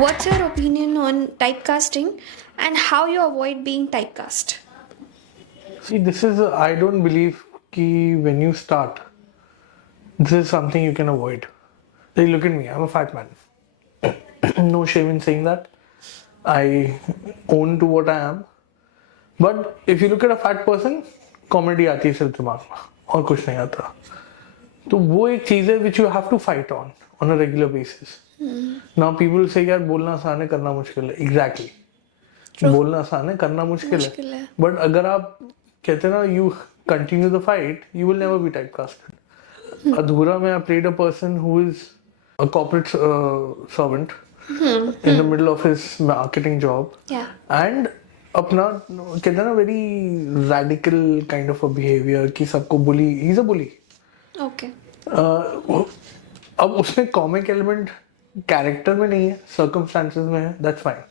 What's your opinion on typecasting and how you avoid being typecast? See, I don't believe कि when you start, this is something you can avoid. Like, look at me, I'm a fat man. No shame in saying that. I own to what I am. But if you look at a fat person, comedy आती है सिर्फ दिमाग में और कुछ नहीं आता. तो वो एक चीज है which you have to fight on a regular basis. Now people say यार बोलना आसान है करना मुश्किल है. Exactly. True. बोलना आसान है करना मुश्किल मुश्किल है. बट अगर आप कहते हैं ना you continue the fight you will never be typecasted. Adhura में I played a person who is a corporate servant in the middle of his marketing job and अपना कहते हैं ना very radical kind of a behaviour कि सबको बुली he is a bully. Okay. अब उसमें comic element character में नहीं है सर्कमस्टांसेस में है that's fine.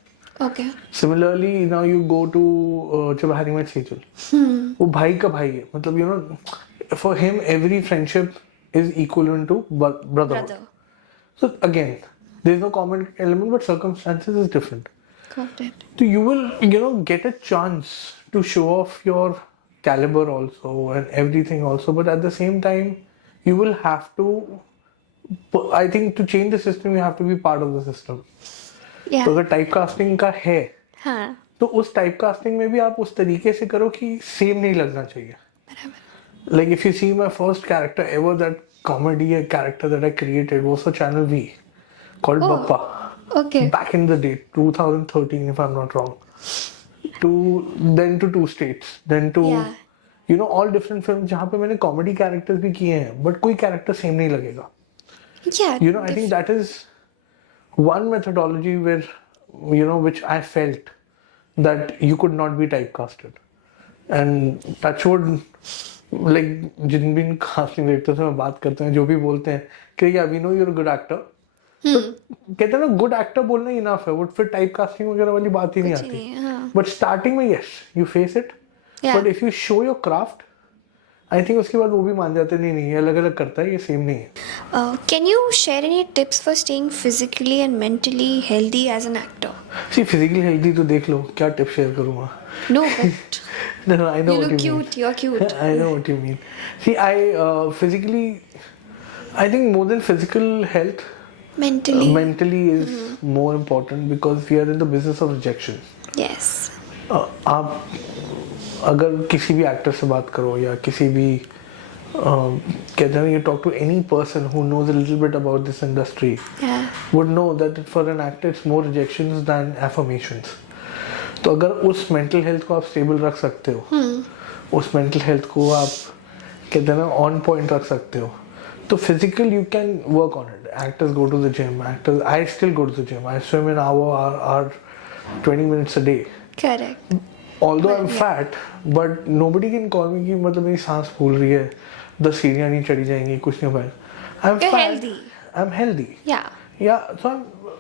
Okay. Similarly, now you go to जब हैरी मेट सेजल, वो भाई का भाई है. मतलब you know, for him every friendship is equivalent to brotherhood. Brother. So again, there is no common element, but circumstances is different. Got it. So you will get a chance to show off your caliber also and everything also, but at the same time, you will have to. I think to change the system, you have to be part of the system. Yeah. तो अगर type casting का है हाँ. तो उस type casting में भी आप उस तरीके से करो कि सेम नहीं लगना चाहिए. बराबर. Like if you see my first character ever that comedy character that I created was for channel we called Bappa. Okay. Back in the day 2013 if I'm not wrong. Then to two states, then to Yeah. all different films जहाँ पे मैंने comedy characters भी किए हैं but कोई character same नहीं लगेगा. Yeah. I think that is one methodology where which I felt that you could not be typecasted. And touch wood, like जिन भी casting directors से मैं बात करते हैं जो भी बोलते हैं कि yeah we know you're a good actor. तो कहते हैं ना गुड एक्टर बोलना ही इनफ है. वो फिर टाइप कास्टिंग वगैरह वाली बात ही नहीं आती. बट स्टार्टिंग में yes you face it but if you show your craft I think उसके बाद वो भी मान जाते नहीं नहीं ये अलग अलग करता है ये सेम नहीं है. Can you share any tips for staying physically and mentally healthy as an actor? See physically healthy तो देख लो क्या टिप शेयर करूँगा. No, but No, I know you what look you cute. You're cute. mean. I know what you mean. See, physically, I think more than physical health, Mentally. mentally is more important because we are in the business of rejection. Yes. आप अगर किसी भी actor से बात करो या किसी भी कहते हैं you talk to any person who knows a little bit about this industry Yeah. would know that for an actor it's more rejections than affirmations. तो अगर उस मेंटल हेल्थ को आप स्टेबल रख सकते हो उस मेंटल हेल्थ को आप कहते हैं ना ऑन पॉइंट रख सकते हो तो physical you can work on it. Actors go to the gym. Actors I still go to the gym. I swim in hour 20 minutes a day. Correct. Although I'm fat, but nobody can call me कि मतलब मेरी सांस फूल रही है 10 सीढ़ियाँ नहीं चढ़ी जाएंगी कुछ नहीं होगा. I'm You're fat. healthy. I'm healthy. Yeah. Yeah, so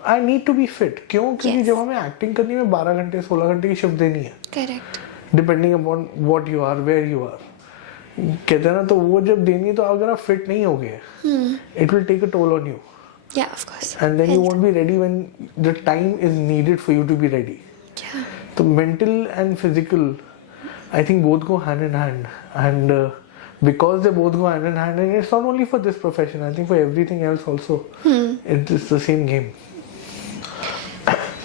I need to be fit. क्यों? क्योंकि Yes. जब हमें एक्टिंग करनी है 12 घंटे 16 घंटे की शिफ्ट देनी है Correct. Depending upon what you are where you are. कहते हैं ना तो वो जब देनी है तो अगर आप फिट नहीं होगे it will take a toll on you Yeah, of course. And then you Health. Won't be ready when the time is needed for you to be ready. Yeah. तो mental and physical I think both go hand in hand and because they both go hand in hand and it's not only for this profession, I think for everything else also it's the same game.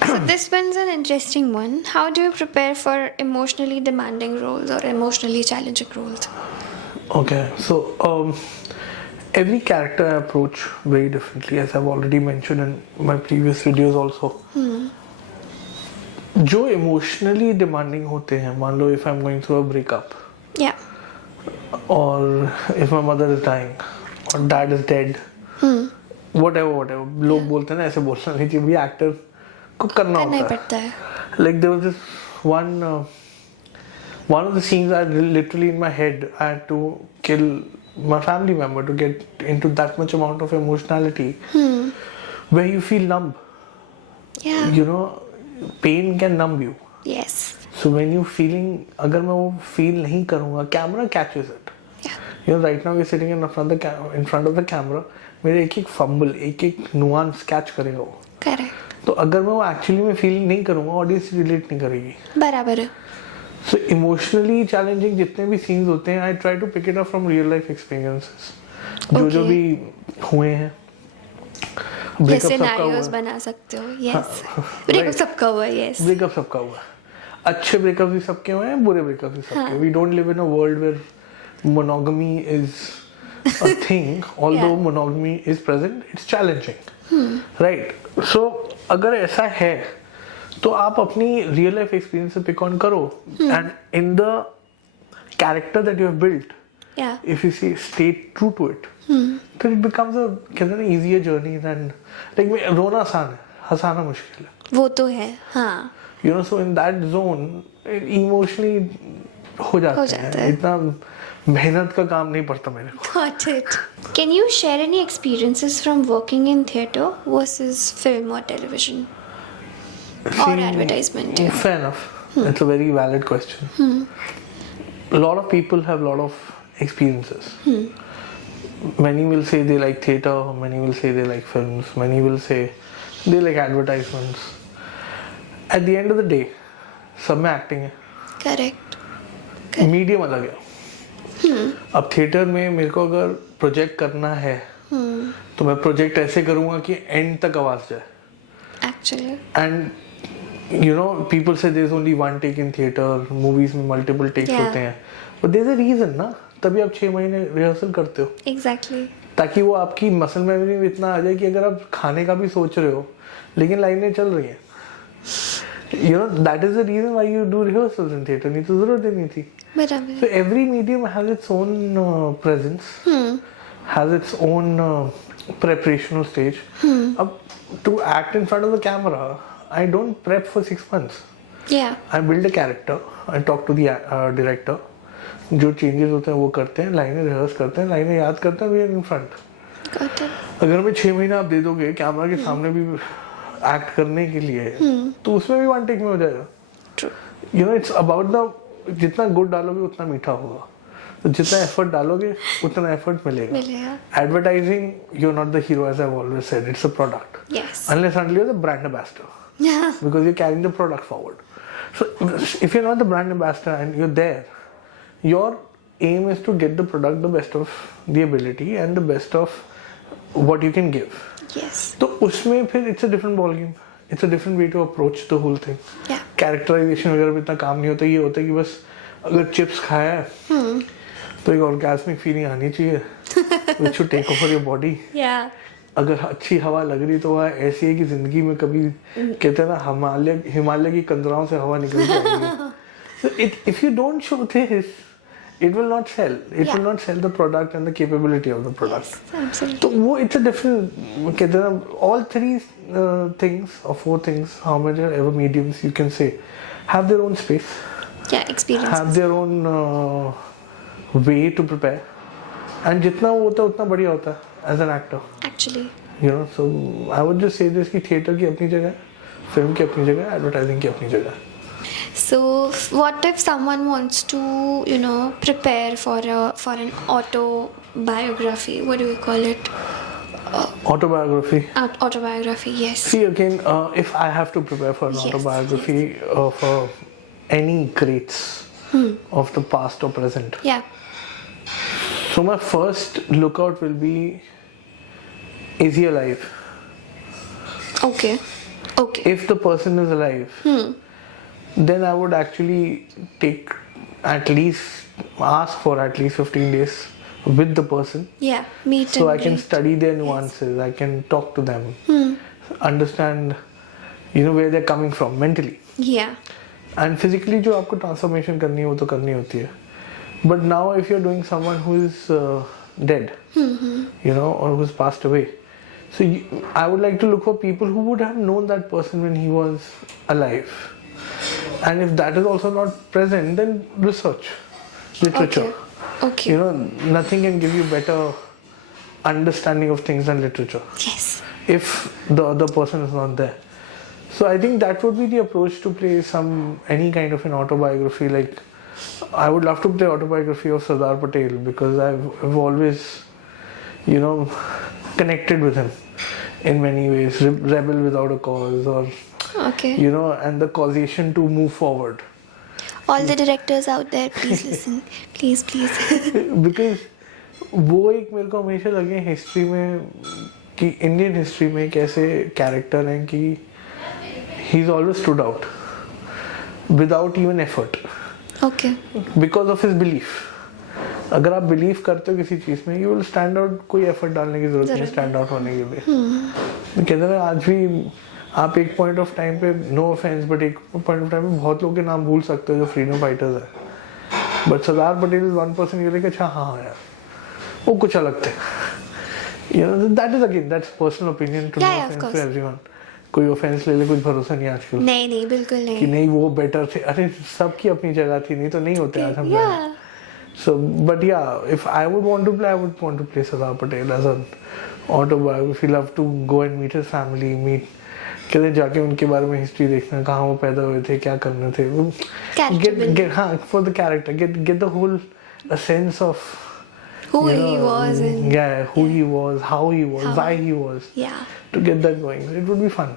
So this one's an interesting one. How do you prepare for emotionally demanding roles or emotionally challenging roles? Okay, so every character I approach very differently, as I've already mentioned in my previous videos also. जो emotionally demanding होते हैं, मान लो if I'm going through a breakup, Yeah. or if my mother is dying, or dad is dead, whatever. लोग बोलते हैं ना ऐसे बोलना नहीं चाहिए, भी एक्टर को करना करना ही होता पड़ता है. है. Like there was this one of the scenes I literally in my head I had to kill my family member to get into that much amount of emotionality where you feel numb. Yeah. Pain can numb you. Yes. So when you feeling, अगर मैं वो feel नहीं करूँगा, camera catches it. Yeah. Right now we're sitting in front of the camera. मेरे एक fumble, एक nuance catch करेगा वो. Correct. तो अगर मैं वो एक्चुअली में फील नहीं करूँगा ऑडियंस रिलेट नहीं करेगी. बराबर है. So emotionally challenging जितने भी scenes होते हैं, I try to pick it up from real life experiences. जो भी हुए हैं. Breakup सबका हुआ. बना सकते हो. Yes. Breakup सबका हुआ. Yes. Breakup सबका हुआ. अच्छे breakup भी सबके हुए हैं, बुरे breakup भी सबके. We don't live in a world where monogamy is a thing. Although monogamy is present, it's challenging. Right. So अगर ऐसा है तो आप अपनी रियल लाइफ एक्सपीरियंस से पिक ऑन करो and in the character that you have built if you see stay true to it तो it becomes a कहते हैं इजियर जर्नी देन लाइक रोना आसान है हंसाना मुश्किल है. वो तो है. हाँ. You know so in that zone emotionally हो जाते हैं. इतना मेहनत का काम नहीं पड़ता मेरे को. Got it. Can you share any experiences from working in theatre versus film or television? Or advertisement. Yeah. Fair enough. It's a very valid question. A lot of people have a lot of experiences. Many will say they like theatre, many will say they like films, many will say they like advertisements. At the end of the day, सब में acting है. Correct. Medium अलग है. अब theatre में मेरे को अगर प्रोजेक्ट करना है तो मैं प्रोजेक्ट ऐसे करूँगा कि एंड तक आवाज़ जाए. Actually. And you know, people say there's only one take in theater, movies में multiple takes होते हैं, but there's a reason ना, तभी आप 6 महीने रिहर्सल करते हो. Exactly. ताकि वो आपकी मसल मेमोरी में इतना आ जाए कि अगर आप खाने का भी सोच रहे हो, लेकिन लाइनें चल रही हैं. You know, that is the reason why you do rehearsals in theater. नहीं तो जरूरत ही नहीं थी. बराबर. So every medium has its own presence, has its own preparational stage. अब to act in front of the camera, I don't prep for 6 months. Yeah. I build a character. I talk to the director. जो changes होते हैं वो करते हैं, लाइनें rehearse करते हैं, लाइनें याद करते हैं, we are in front. Got it. अगर मैं 6 महीना आप दे दोगे कैमरा के सामने भी एक्ट करने के लिए तो उसमें भी वन टेक में हो जाएगा. True. You know it's about the जितना गुड डालोगे उतना मीठा होगा. तो जितना एफर्ट डालोगे उतना एफर्ट मिलेगा. Advertising you are not the hero as I have always said. It's a product. Yes. Unless until you're the brand ambassador. Yeah. Because you're carrying the product forward. So if you're not the brand ambassador and you're there, your aim is to get the product the best of the ability and the best of what you can give. Yes. तो उसमें फिर it's a different ball game. It's a different way to approach the whole thing. Yeah. Characterization वगैरह में इतना काम नहीं होता. ये होता है कि बस अगर चिप्स खाया है तो एक orgasmic feeling आनी चाहिए which should take over your body. Yeah. अगर अच्छी हवा लग रही तो वह ऐसी है कि जिंदगी में कभी कहते हैं ना हिमालय की कंदराओं से हवा निकल जाएगी. So if you don't show this, it will not sell. It will not sell the product and the capability of the product. Yes, absolutely. तो वो it's a different कहते हैं ना all three things or 4 things, how many ever mediums you can say, have their own space. Yeah, experiences. Have their own way to prepare. And जितना वो होता है उतना बढ़िया होता है as an actor. Actually. You know, so I would just say this कि theatre की अपनी जगह है, film की अपनी जगह है, advertising की अपनी जगह है. So, what if someone wants to, you know, prepare for an autobiography? What do we call it? Autobiography. Autobiography, yes. See again, if I have to prepare for an autobiography of any greats of the past or present. Yeah. So my first lookout will be, is he alive? Okay. Okay. If the person is alive, then I would actually ask for at least 15 days with the person. Yeah, meet so and I can greet. study their nuances. I can talk to them, understand, where they're coming from mentally. Yeah. And physically, जो आपको transformation करनी है वो तो करनी होती है. But now, if you're doing someone who is dead, or who's passed away, so I would like to look for people who would have known that person when he was alive. And if that is also not present, then research, literature. Okay. Nothing can give you better understanding of things than literature. Yes. If the other person is not there. So I think that would be the approach to play any kind of an autobiography. Like, I would love to play autobiography of Sardar Patel because I've always, connected with him in many ways, rebel without a cause, or Okay. you know, and the causation to move forward. All the directors out there, please listen. Please, please. Because वो एक मेरे को हमेशा लगे history में कि Indian history में कैसे कैरेक्टर हैं कि he is always stood out without even effort Okay. Because of his belief. अगर आप बिलीव करते हो किसी चीज में यू विल स्टैंड आउट. कोई एफर्ट डालने की जरूरत नहीं स्टैंड आउट होने के लिए. कहते हैं ना, आज भी आप एक पॉइंट ऑफ टाइम पे, नो ऑफेंस, बट एक पॉइंट ऑफ टाइम पे बहुत लोगों के नाम भूल सकते हो जो फ्रीडम फाइटर्स है. But Sardar Patel is one person. ये लाइक अच्छा हाँ यार वो कुछ अलग थे. You know, that is again, that's personal opinion to no Yeah, of offense course. to everyone. कोई ऑफेंस ले ले, कुछ भरोसा नहीं आजकल नहीं नहीं बिल्कुल कि नहीं. नहीं वो बेटर थे. अरे सबकी अपनी जगह थी, नहीं तो नहीं होते आज हम. Yeah. So, but yeah, if I would want to play, I would want to play Sardar Patel as an autobiography. Love to go and meet his family, meet कहते जाके उनके बारे में हिस्ट्री देखना, कहाँ वो पैदा हुए थे, क्या करने थे. Get हाँ, for the character, get the whole a sense of Who you he know, was and yeah, who he was, how he was, How- why he was, yeah. to get that going. It would be fun.